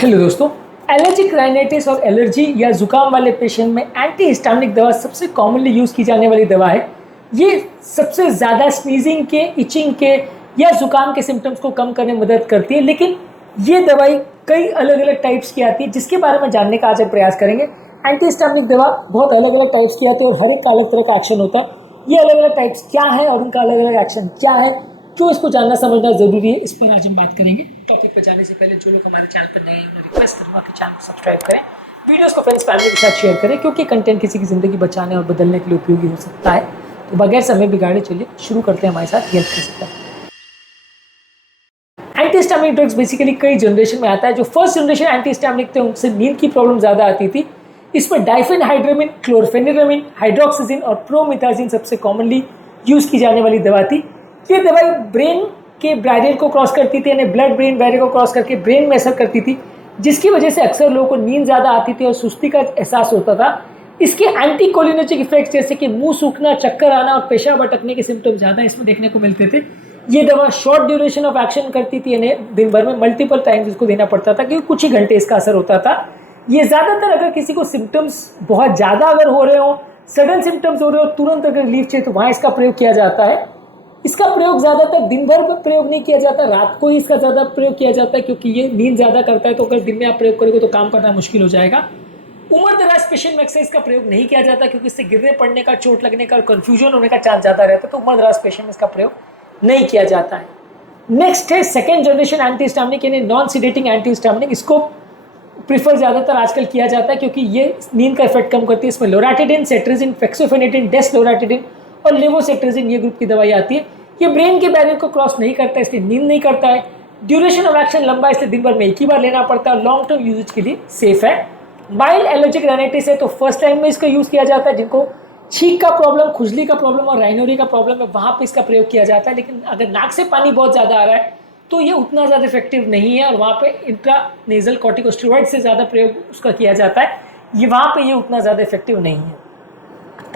Hello दोस्तों, allergic rhinitis और allergy या जुकाम वाले पेशेंट में एंटी हिस्टामिनिक दवा सबसे कॉमनली यूज़ की जाने वाली दवा है। ये सबसे ज़्यादा स्नीजिंग के, इचिंग के या जुकाम के सिम्टम्स को कम करने में मदद करती है। लेकिन ये दवाई कई अलग अलग टाइप्स की आती है, जिसके बारे में जानने का आज हम प्रयास करेंगे। एंटी हिस्टामिनिक दवा बहुत अलग अलग टाइप्स की आती है और हर एक का अलग तरह का एक्शन होता है। ये अलग अलग टाइप्स क्या है और उनका अलग अलग एक्शन क्या है, जो इसको जानना समझना जरूरी है, इस पर आज हम बात करेंगे। टॉपिक पर जाने से पहले जो लोग हमारे चैनल पर नए हैं उन्हें रिक्वेस्ट करूंगा कि चैनल को सब्सक्राइब करें, वीडियोस को फ्रेंड्स फैमिली के साथ शेयर करें, क्योंकि कंटेंट किसी की जिंदगी बचाने और बदलने के लिए उपयोगी हो सकता है। तो बगैर समय बिगाड़े चलिए शुरू करते हैं हमारे साथ हेल्थ के सकता है। एंटी हिस्टामिनिक ड्रग्स बेसिकली कई जनरेशन में आता है। जो फर्स्ट जनरेशन एंटी हिस्टामिनिक थे उनसे नींद की प्रॉब्लम ज़्यादा आती थी। इसमें डाइफेनहाइड्रामिन, क्लोरफेनिरामिन, हाइड्रोक्सीजिन और प्रोमिथाजिन सबसे कॉमनली यूज़ की जाने वाली दवा थी। ये दवाई ब्रेन के बैरियर को क्रॉस करती थी, यानी ब्लड ब्रेन बैरियर को क्रॉस करके ब्रेन में असर करती थी, जिसकी वजह से अक्सर लोगों को नींद ज़्यादा आती थी और सुस्ती का एहसास होता था। इसके एंटी कोलिनर्जिक इफेक्ट्स जैसे कि मुंह सूखना, चक्कर आना और पेशाब अटकने के सिम्टम्स ज़्यादा इसमें देखने को मिलते थे। ये दवा शॉर्ट ड्यूरेशन ऑफ एक्शन करती थी, यानी दिन भर में मल्टीपल टाइम्स इसको देना पड़ता था, क्योंकि कुछ ही घंटे इसका असर होता था। ये ज़्यादातर अगर किसी को सिम्टम्स बहुत ज़्यादा अगर हो रहे हो, सडन सिम्टम्स हो रहे हो, तुरंत अगर रिलीफ चाहिए तो वहाँ इसका प्रयोग किया जाता है। इसका प्रयोग ज़्यादातर दिन भर में प्रयोग नहीं किया जाता, रात को ही इसका ज़्यादा प्रयोग किया जाता है, क्योंकि ये नींद ज़्यादा करता है। तो अगर दिन में आप प्रयोग करोगे तो काम करना मुश्किल हो जाएगा। उम्र दराज पेशेंट में अक्सर इसका प्रयोग नहीं किया जाता, क्योंकि इससे गिरने पड़ने का, चोट लगने का और कन्फ्यूजन होने का चांस ज़्यादा रहता है। तो उम्र दराज पेशेंट में इसका प्रयोग नहीं किया जाता है। नेक्स्ट है सेकेंड जनरेशन एंटी हिस्टामिनिक, यानी नॉन सीडेटिंग एंटी हिस्टामिनिक। इसको प्रीफर ज़्यादातर आजकल किया जाता है, क्योंकि ये नींद का इफेक्ट कम करती है। इसमें लोराटिडिन, सेट्रिजिन, फेक्सोफेनेटिन, डेसलोराटिडिन और लेवोसेट्रिजिन ये ग्रुप की दवाई आती है। ये ब्रेन के बैरियर को क्रॉस नहीं करता है, इसलिए नींद नहीं करता है। ड्यूरेशन ऑफ एक्शन लंबा, इसलिए दिन भर में एक ही बार लेना पड़ता है। लॉन्ग टर्म यूजेज के लिए सेफ है। माइल्ड एलर्जिक राइनाइटिस है तो फर्स्ट टाइम में इसका यूज़ किया जाता है। जिनको छींक का प्रॉब्लम, खुजली का प्रॉब्लम और राइनोरिया का प्रॉब्लम है, वहाँ पे इसका प्रयोग किया जाता है। लेकिन अगर नाक से पानी बहुत ज़्यादा आ रहा है तो ये उतना ज़्यादा इफेक्टिव नहीं है, और वहाँ पे इंट्रानेजल कॉर्टिकोस्टेरॉइड से ज़्यादा प्रयोग उसका किया जाता है। ये वहाँ पे ये उतना ज़्यादा इफेक्टिव नहीं है।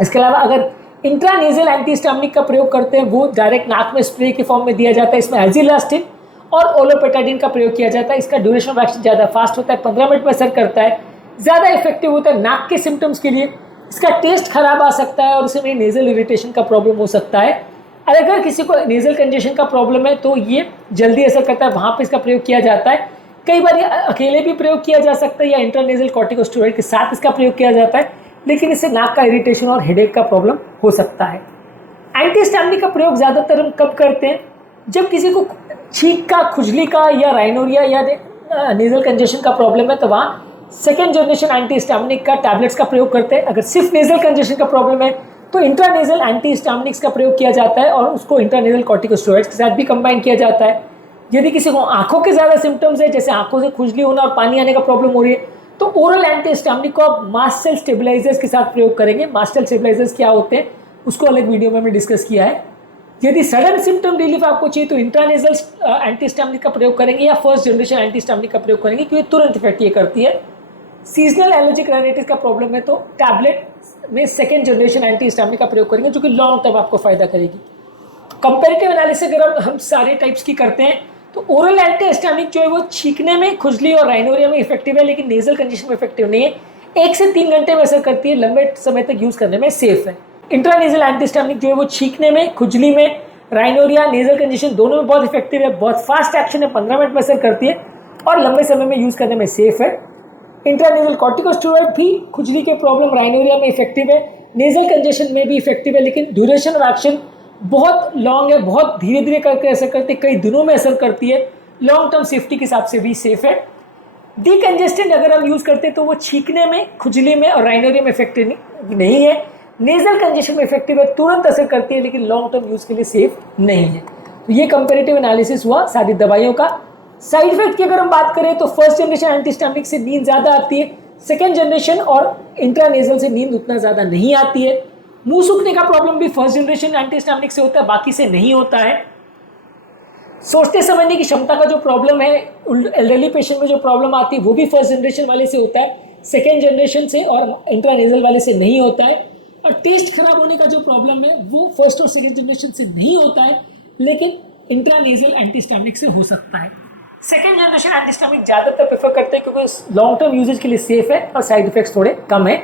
इसके अलावा अगर इंट्रानेजल एंटी हिस्टामिनिक का प्रयोग करते हैं, वो डायरेक्ट नाक में स्प्रे के फॉर्म में दिया जाता है। इसमें एजिलास्टिन और ओलोपेटाडिन का प्रयोग किया जाता है। इसका ड्यूरेशन ऑफ एक्शन ज़्यादा फास्ट होता है, 15 मिनट में असर करता है, ज़्यादा इफेक्टिव होता है नाक के सिम्टम्स के लिए। इसका टेस्ट खराब आ सकता है और इसमें नेजल इरिटेशन का प्रॉब्लम हो सकता है। अगर किसी को नेजल कंजेशन का प्रॉब्लम है तो ये जल्दी असर करता है, वहाँ पे इसका प्रयोग किया जाता है। कई बार ये अकेले भी प्रयोग किया जा सकता है या इंट्रानेजल कॉर्टिकोस्टेरॉइड के साथ इसका प्रयोग किया जाता है, लेकिन इससे नाक का इरिटेशन और हेडेक का प्रॉब्लम हो सकता है। एंटी हिस्टामिनिक का प्रयोग ज़्यादातर हम कब करते हैं? जब किसी को छींक का, खुजली का या राइनोरिया या नेजल कंजेशन का प्रॉब्लम है, तो वहाँ सेकेंड जनरेशन एंटी हिस्टामिनिक का टैबलेट्स का प्रयोग करते हैं। अगर सिर्फ नेजल कंजेशन का प्रॉब्लम है तो इंट्रानेजल एंटी हिस्टामिनिक्स का प्रयोग किया जाता है, और उसको इंट्रानेजल कॉर्टिकोस्टेरॉइड्स के साथ भी कंबाइन किया जाता है। यदि किसी को आंखों के ज़्यादा सिम्टम्स है, जैसे आंखों से खुजली होना और पानी आने का प्रॉब्लम हो रही है, तो ओरल एंटी हिस्टामिनिक को आप मास्ट सेल स्टेबलाइजर्स के साथ प्रयोग करेंगे। मास्ट सेल स्टेबलाइजर्स क्या होते हैं उसको अलग वीडियो में हमने डिस्कस किया है। यदि सडन सिम्टम रिलीफ आपको चाहिए तो इंट्रानेजल एंटी हिस्टामिनिक का प्रयोग करेंगे या फर्स्ट जनरेशन एंटी हिस्टामिनिक का प्रयोग करेंगे, क्योंकि तुरंत इफेक्ट ये करती है। सीजनल एलर्जिक राइनाइटिस का प्रॉब्लम है तो टैबलेट में सेकेंड जनरेशन एंटी हिस्टामिनिक का प्रयोग करेंगे, जो कि लॉन्ग टर्म आपको फायदा करेगी। कंपैरेटिव एनालिसिस अगर हम सारे टाइप्स की करते हैं तो ओरल एंटी हिस्टामिनिक जो है वो छींकने में, खुजली और राइनोरिया में इफेक्टिव है, लेकिन नेजल कंजेशन में इफेक्टिव नहीं है। 1 से 3 घंटे में असर करती है, लंबे समय तक यूज करने में सेफ है। इंट्रानेजल एंटी हिस्टामिनिक जो है वो छींकने में, खुजली में, राइनोरिया, नेजल कंजेशन दोनों में बहुत इफेक्टिव है, बहुत फास्ट एक्शन है, 15 मिनट में असर करती है और लंबे समय में यूज करने में सेफ है। इंट्रानेजल कॉर्टिकोस्टेरॉइड भी खुजली के प्रॉब्लम, राइनोरिया में इफेक्टिव है, नेजल कंजेशन में भी इफेक्टिव है, लेकिन ड्यूरेशन ऑफ एक्शन बहुत लॉन्ग है, बहुत धीरे धीरे करके असर करती है, कई दिनों में असर करती है, लॉन्ग टर्म सेफ्टी के हिसाब से भी सेफ है। डीकंजेस्टेंट अगर हम यूज़ करते हैं तो वो छींकने में, खुजली में और राइनोरिया में इफेक्टिव नहीं है। नेजल कंजेशन में इफेक्टिव है, तुरंत असर करती है, लेकिन लॉन्ग टर्म यूज़ के लिए सेफ नहीं है। तो ये कंपेरेटिव एनालिसिस हुआ सारी दवाइयों का। साइड इफेक्ट की अगर हम बात करें तो फर्स्ट जनरेशन एंटी हिस्टामिनिक से नींद ज़्यादा आती है, सेकेंड जनरेशन और इंट्रानेजल से नींद उतना ज़्यादा नहीं आती है। मुंह सूखने का प्रॉब्लम भी फर्स्ट जनरेशन एंटी हिस्टामिनिक से होता है, बाकी से नहीं होता है। सोचते समझने की क्षमता का जो प्रॉब्लम है, एल्डरली पेशेंट में जो प्रॉब्लम आती है, वो भी फर्स्ट जनरेशन वाले से होता है, सेकेंड जनरेशन से और इंट्रानेजल वाले से नहीं होता है। और टेस्ट खराब होने का जो प्रॉब्लम है वो फर्स्ट और सेकेंड जनरेशन से नहीं होता है, लेकिन इंट्रानेजल एंटी हिस्टामिनिक से हो सकता है। सेकेंड जनरेशन एंटीहिस्टामिक ज़्यादातर प्रेफर करते हैं क्योंकि लॉन्ग टर्म यूजेज के लिए सेफ है और साइड इफेक्ट्स थोड़े कम है।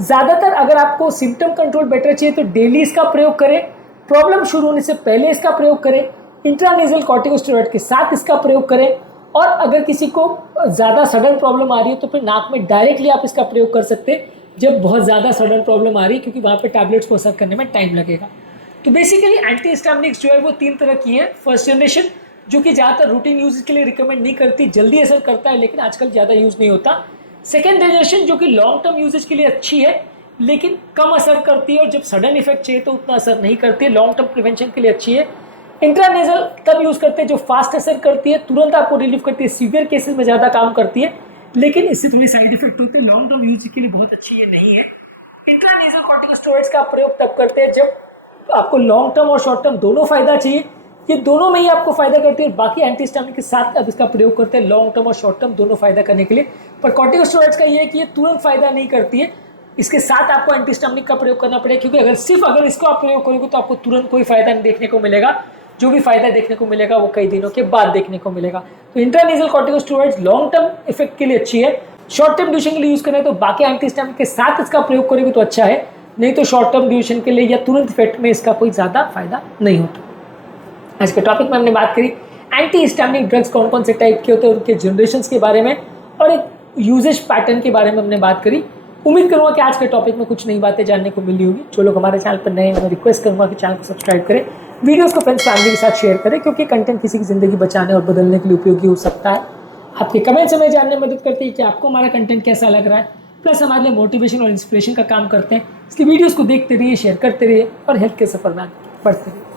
ज़्यादातर अगर आपको सिम्टम कंट्रोल बेटर चाहिए तो डेली इसका प्रयोग करें, प्रॉब्लम शुरू होने से पहले इसका प्रयोग करें, इंट्रानेजल कॉर्टिकोस्टेरॉइड के साथ इसका प्रयोग करें, और अगर किसी को ज़्यादा सडन प्रॉब्लम आ रही है तो फिर नाक में डायरेक्टली आप इसका प्रयोग कर सकते हैं जब बहुत ज़्यादा सडन प्रॉब्लम आ रही है, क्योंकि वहाँ पे टैबलेट्स को असर करने में टाइम लगेगा। तो बेसिकली एंटीहिस्टामिनिक्स जो है वो 3 तरह की है। फर्स्ट जनरेशन जो कि ज़्यादातर रूटीन यूज के लिए रिकमेंड नहीं करती, जल्दी असर करता है लेकिन आजकल ज़्यादा यूज़ नहीं होता। सेकेंड जनरेशन जो कि लॉन्ग टर्म यूजेज के लिए अच्छी है लेकिन कम असर करती है, और जब सडन इफेक्ट चाहिए तो उतना असर नहीं करती है, लॉन्ग टर्म प्रिवेंशन के लिए अच्छी है। इंट्रानेजल तब यूज़ करते हैं जो फास्ट असर करती है, तुरंत आपको रिलीफ करती है, सीवियर केसेस में ज़्यादा काम करती है लेकिन इससे थोड़ी साइड इफेक्ट होते हैं, लॉन्ग टर्म यूज के लिए बहुत अच्छी ये नहीं है। इंट्रानेजल कॉर्टिकोस्टेरॉइड्स का प्रयोग तब करते हैं जब आपको लॉन्ग टर्म और शॉर्ट टर्म दोनों फायदा चाहिए, ये दोनों में ही आपको फायदा करती है। बाकी एंटीहिस्टामिक के साथ अब इसका प्रयोग करते हैं लॉन्ग टर्म और शॉर्ट टर्म दोनों फायदा करने के लिए। पर कॉर्टिकोस्टेरॉइड्स का ये है कि ये तुरंत फायदा नहीं करती है, इसके साथ आपको एंटीहिस्टामिक का प्रयोग करना पड़ेगा, क्योंकि अगर इसको आप प्रयोग करोगे तो आपको तुरंत कोई फायदा नहीं देखने को मिलेगा, जो भी फायदा देखने को मिलेगा वो कई दिनों के बाद देखने को मिलेगा। तो intranasal corticosteroids long term effect के लिए अच्छी है, शॉर्ट टर्म ड्यूरेशन के लिए यूज करें तो बाकी एंटीहिस्टामिक के साथ इसका प्रयोग करेंगे तो अच्छा है, नहीं तो शॉर्ट टर्म ड्यूरेशन के लिए या तुरंत इफेक्ट में इसका कोई ज़्यादा फायदा नहीं होता। आज के टॉपिक में हमने बात करी एंटीहिस्टामिक ड्रग्स कौन कौन से टाइप के होते हैं, उनके जनरेशन्स के बारे में और एक यूजेज पैटर्न के बारे में हमने बात करी। उम्मीद करूँगा कि आज के टॉपिक में कुछ नई बातें जानने को मिली होगी। जो लोग हमारे चैनल पर नए हैं मैं रिक्वेस्ट करूँगा कि चैनल को सब्सक्राइब करें, वीडियोस को फ्रेंड्स फैमिली के साथ शेयर करें, क्योंकि कंटेंट किसी की ज़िंदगी बचाने और बदलने के लिए उपयोगी हो सकता है। आपके कमेंट्स हमें जानने में मदद करते हैं कि आपको हमारा कंटेंट कैसा लग रहा है, प्लस हमारे लिए मोटिवेशन और इंस्पिरेशन का काम करते हैं। इसलिए वीडियोज़ को देखते रहिए, शेयर करते रहिए और हेल्थ के सफर में बढ़ते रहिए।